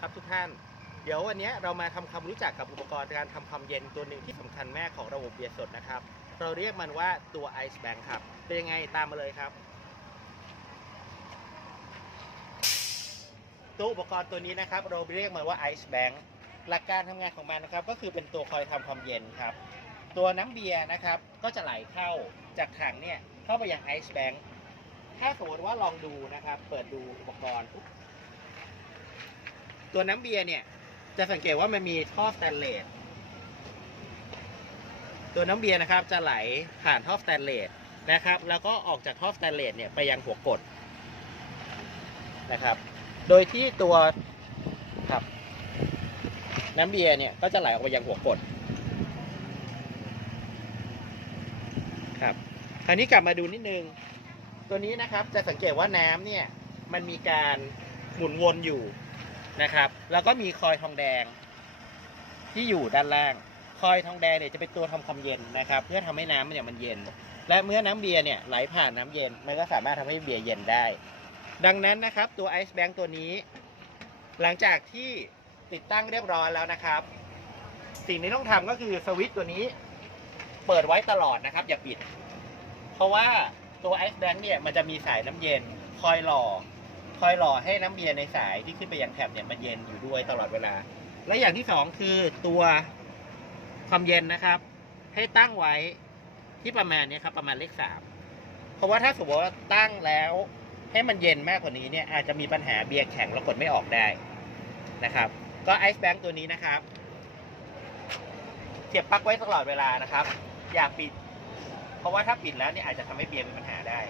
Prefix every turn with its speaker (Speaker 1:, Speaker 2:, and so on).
Speaker 1: ครับทุกท่าน เดี๋ยววันนี้เรามาทำความรู้จักกับอุปกรณ์การทำความเย็นตัวหนึ่งที่สำคัญแมากของระบบเบียร์สดนะครับ เราเรียกมันว่าตัว Ice Bank ครับ เป็นยังไงตามมาเลยครับ ตัวอุปกรณ์ตัวนี้นะครับ เราเรียกมันว่า Ice Bank หลักการทำงานของมันนะครับ ก็คือเป็นตัวคอยทำความเย็นครับ ตัวน้ำเบียร์นะครับ ก็จะไหลเข้าจากถังเนี่ยเข้าไปยัง Ice Bank ถ้าสมมติว่าลองดูนะครับ เปิดดูอุปกรณ์ปุ๊บ ตัวน้ำเบียร์เนี่ย จะสังเกตว่ามันมีท่อสแตนเลสตัวน้ำเบียร์นะครับจะไหลผ่านท่อสแตนเลสนะครับ แล้วก็ออกจากท่อสแตนเลสเนี่ยไปยังหัวกดนะครับ โดยที่ตัวครับน้ำเบียร์เนี่ยก็จะไหลออกไปยังหัวกดครับคราวนี้กลับมาดูนิดนึง ตัวนี้นะครับจะสังเกตว่าน้ำเนี่ยมันมีการหมุนวนอยู่ นะครับ แล้วก็มีคอยทองแดงที่อยู่ด้านล่าง คอยทองแดงเนี่ยจะเป็นตัวทำความเย็นนะครับ เพื่อทำให้น้ำเนี่ยมันเย็น และเมื่อน้ำเบียร์เนี่ยไหลผ่านน้ำเย็น มันก็สามารถทำให้เบียร์เย็นได้ ดังนั้นนะครับตัวไอซ์แบงค์ตัวนี้ หลังจากที่ติดตั้งเรียบร้อยแล้วนะครับ สิ่งที่ต้องทำก็คือสวิตช์ตัวนี้ เปิดไว้ตลอดนะครับ อย่าปิด เพราะว่าตัวไอซ์แบงค์เนี่ยมันจะมีสายน้ำเย็นคอยหล่อ คอยหล่อให้น้ำเบียร์ในสายที่ขึ้นไปยังแถบเนี่ยมันเย็นอยู่ด้วยตลอดเวลา และอย่างที่สองคือตัวความเย็นนะครับ ให้ตั้งไว้ที่ประมาณนี้ครับประมาณเลขสามเพราะว่าถ้าสมมติว่าตั้งแล้วให้มันเย็นมากกว่านี้เนี่ยอาจจะมีปัญหาเบียร์แข็งแล้วกดไม่ออกได้นะครับ ก็ไอซ์แบงค์ตัวนี้นะครับเสียบปลั๊กไว้ตลอดเวลานะครับ อย่าปิด เพราะว่าถ้าปิดแล้วเนี่ยอาจจะทำให้เบียร์มีปัญหาได้